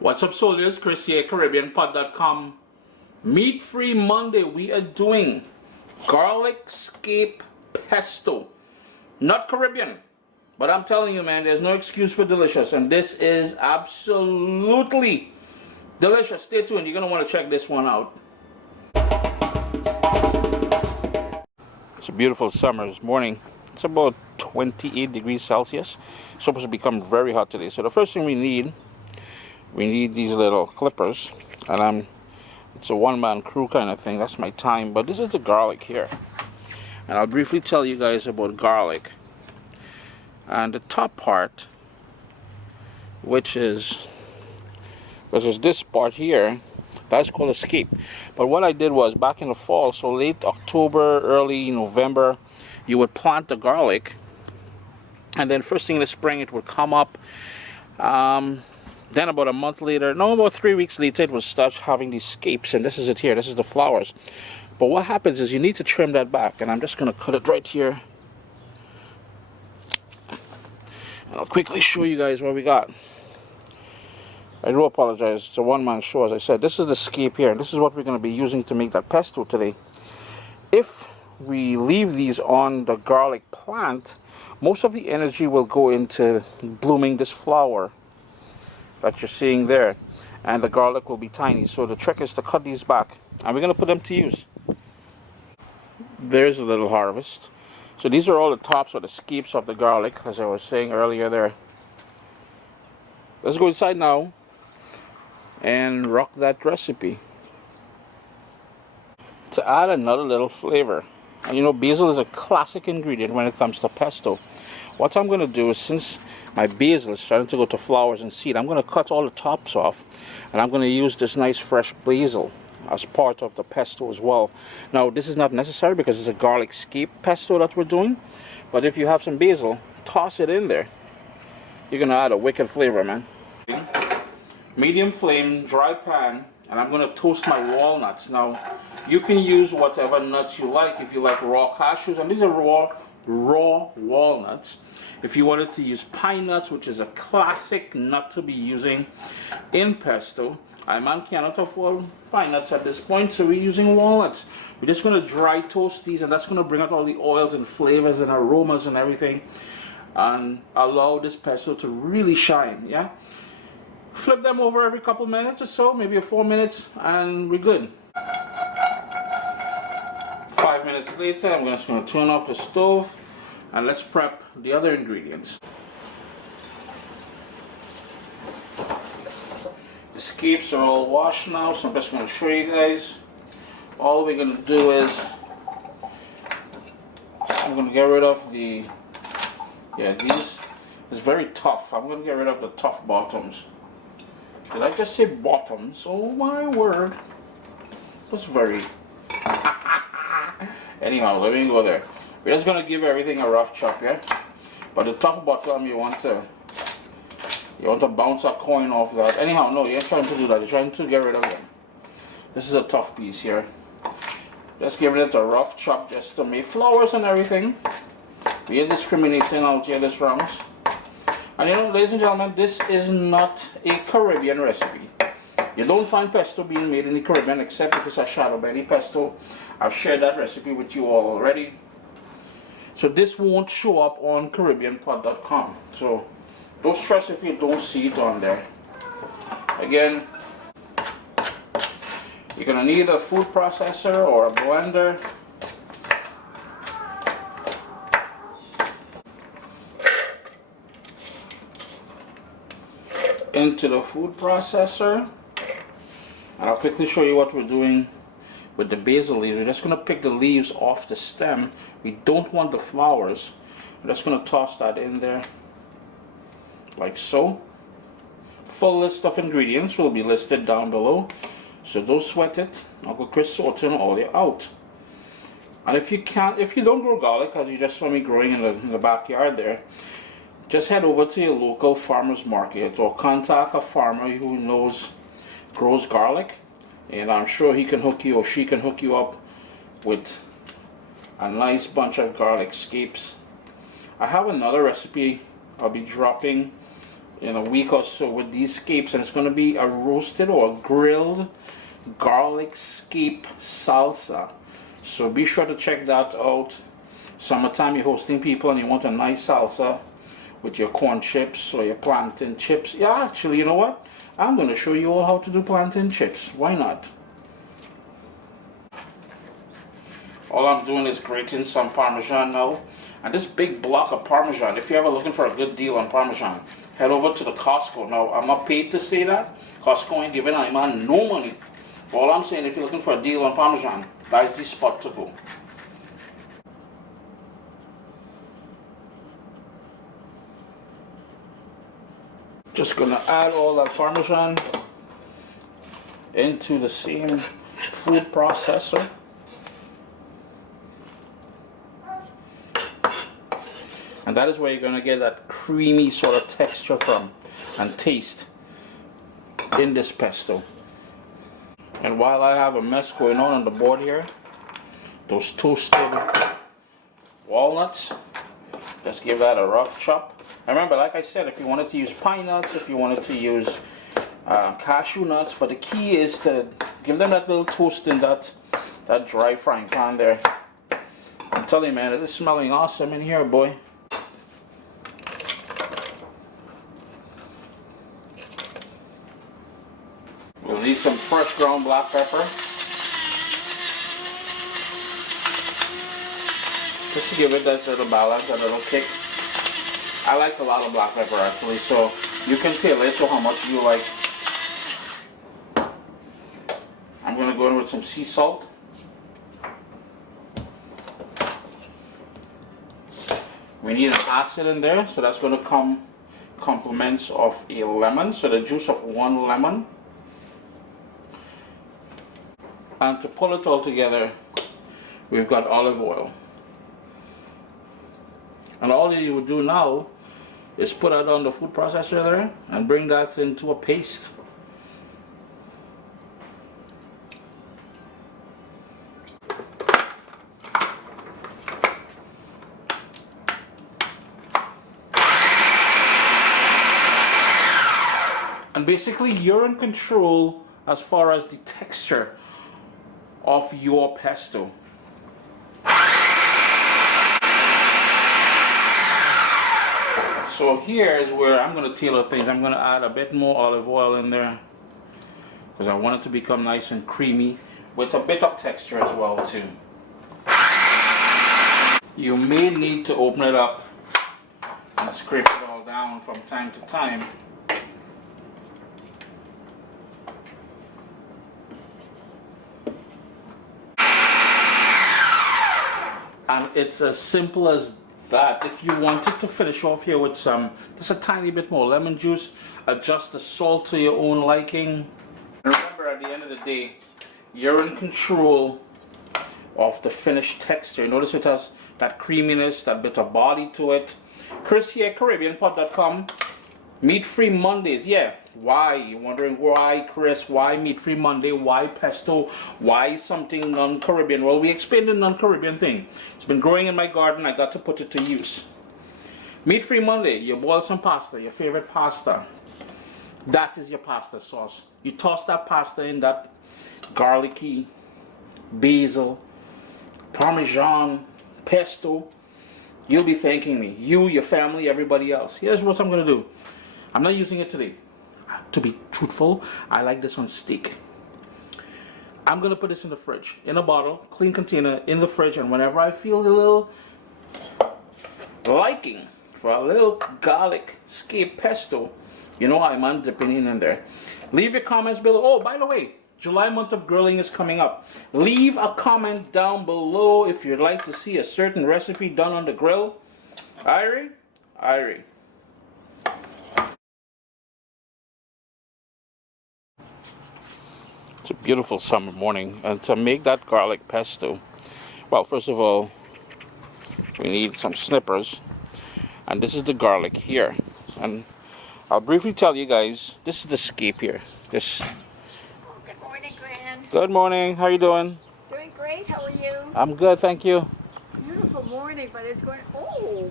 What's up, soldiers? Chris here, CaribbeanPod.com. Meat Free Monday. We are doing garlic scape pesto. Not Caribbean, but I'm telling you, man, there's no excuse for delicious, and this is absolutely delicious. Stay tuned. You're gonna want to check this one out. It's a beautiful summer's morning. It's about 28 degrees Celsius. It's supposed to become very hot today. So the first thing we need these little clippers, and it's a one-man crew kind of thing. That's my time. But this is the garlic here, and I'll briefly tell you guys about garlic. And the top part, which is this part here, that's called a scape. But what I did was, back in the fall, so late October, early November, you would plant the garlic, and then first thing in the spring it would come up. Then about a month later, no, about 3 weeks later, it will start having these scapes, and this is it here. This is the flowers. But what happens is you need to trim that back, and I'm just going to cut it right here. And I'll quickly show you guys what we got. I do apologize. It's a one-man show, as I said. This is the scape here, and this is what we're going to be using to make that pesto today. If we leave these on the garlic plant, most of the energy will go into blooming this flower that you're seeing there, and the garlic will be tiny. So the trick is to cut these back, and we're going to put them to use. There's a little harvest. So these are all the tops or the scapes of the garlic, as I was saying earlier there. Let's go inside now and rock that recipe. To add another little flavor, and you know, basil is a classic ingredient when it comes to pesto. What I'm going to do is, since my basil is starting to go to flowers and seed, I'm going to cut all the tops off, and I'm going to use this nice fresh basil as part of the pesto as well. Now, this is not necessary because it's a garlic scape pesto that we're doing, but if you have some basil, toss it in there. You're going to add a wicked flavor, man. Medium flame, dry pan, and I'm going to toast my walnuts. Now, you can use whatever nuts you like. If you like raw cashews, and these are raw walnuts. If you wanted to use pine nuts, which is a classic nut to be using in pesto, man cannot afford pine nuts at this point, so we're using walnuts. We're just going to dry toast these, and that's going to bring out all the oils and flavors and aromas and everything, and allow this pesto to really shine. Yeah, flip them over every couple minutes or so, maybe 4 minutes, and we're good. 5 minutes later, I'm just going to turn off the stove, and let's prep the other ingredients. The scapes are all washed now, so I'm just going to show you guys. All we're going to do is, I'm going to get rid of these. It's very tough. I'm going to get rid of the tough bottoms. Did I just say bottoms? Oh my word. That's very... Anyhow, let me go there. We're just going to give everything a rough chop, yeah? But the top bottom, you want to bounce a coin off that. Anyhow, no, you're trying to do that. You're trying to get rid of them. This is a tough piece here. Just giving it a rough chop just to make flowers and everything. We are discriminating out here, this rounds. And you know, ladies and gentlemen, this is not a Caribbean recipe. You don't find pesto being made in the Caribbean except if it's a shadow belly pesto. I've shared that recipe with you all already. So this won't show up on CaribbeanPod.com. So don't stress if you don't see it on there. Again, you're going to need a food processor or a blender. Into the food processor. And I'll quickly show you what we're doing with the basil leaves. We're just going to pick the leaves off the stem. We don't want the flowers. We're just going to toss that in there like so. Full list of ingredients will be listed down below, so don't sweat it. Uncle Chris sorting all you out. And if you don't grow garlic, as you just saw me growing in the backyard there, just head over to your local farmer's market or contact a farmer who grows garlic, and I'm sure he can hook you or she can hook you up with a nice bunch of garlic scapes. I have another recipe I'll be dropping in a week or so with these scapes, and it's going to be a roasted or grilled garlic scape salsa. So be sure to check that out. Summertime, you're hosting people and you want a nice salsa with your corn chips or your plantain chips. Yeah, actually, you know what? I'm going to show you all how to do plantain chips. Why not? All I'm doing is grating some Parmesan now. And this big block of Parmesan, if you're ever looking for a good deal on Parmesan, head over to the Costco. Now, I'm not paid to say that. Costco ain't giving a man no money. All I'm saying, if you're looking for a deal on Parmesan, that's the spot to go. Just gonna add all that Parmesan into the same food processor. And that is where you're gonna get that creamy sort of texture from and taste in this pesto. And while I have a mess going on the board here, those toasted walnuts, just give that a rough chop. And remember, like I said, if you wanted to use pine nuts, if you wanted to use cashew nuts, but the key is to give them that little toast in that dry frying pan there. I'm telling you, man, it is smelling awesome in here, boy. We'll need some fresh ground black pepper. Just to give it that little balance, that little kick. I like a lot of black pepper actually, so you can tailor it to how much you like. I'm going to go in with some sea salt. We need an acid in there, so that's going to come complements of a lemon, so the juice of one lemon. And to pull it all together, we've got olive oil. And all you would do now is put that on the food processor there and bring that into a paste. And basically you're in control as far as the texture of your pesto. So here is where I'm going to tailor things. I'm going to add a bit more olive oil in there because I want it to become nice and creamy with a bit of texture as well too. You may need to open it up and scrape it all down from time to time. And it's as simple as that. If you wanted to finish off here with just a tiny bit more lemon juice, adjust the salt to your own liking. And remember, at the end of the day, you're in control of the finished texture. Notice it has that creaminess, that bit of body to it. Chris here, CaribbeanPot.com. Meat-free Mondays, yeah. Why? You're wondering why, Chris? Why meat-free Monday? Why pesto? Why something non-Caribbean? Well, we explained the non-Caribbean thing. It's been growing in my garden. I got to put it to use. Meat-free Monday. You boil some pasta, your favorite pasta. That is your pasta sauce. You toss that pasta in that garlicky, basil, Parmesan, pesto. You'll be thanking me. You, your family, everybody else. Here's what I'm going to do. I'm not using it today. To be truthful, I like this on steak. I'm going to put this in the fridge, in a bottle, clean container, in the fridge, and whenever I feel a little liking for a little garlic scape pesto, you know I'm dipping in there. Leave your comments below. Oh, by the way, July month of grilling is coming up. Leave a comment down below if you'd like to see a certain recipe done on the grill. Irie? Irie. It's a beautiful summer morning, and to make that garlic pesto, well, first of all, we need some snippers, and this is the garlic here. And I'll briefly tell you guys, this is the scape here. This. Good morning, Gran. Good morning. How are you doing? Doing great. How are you? I'm good, thank you. Beautiful morning, but it's going. Oh,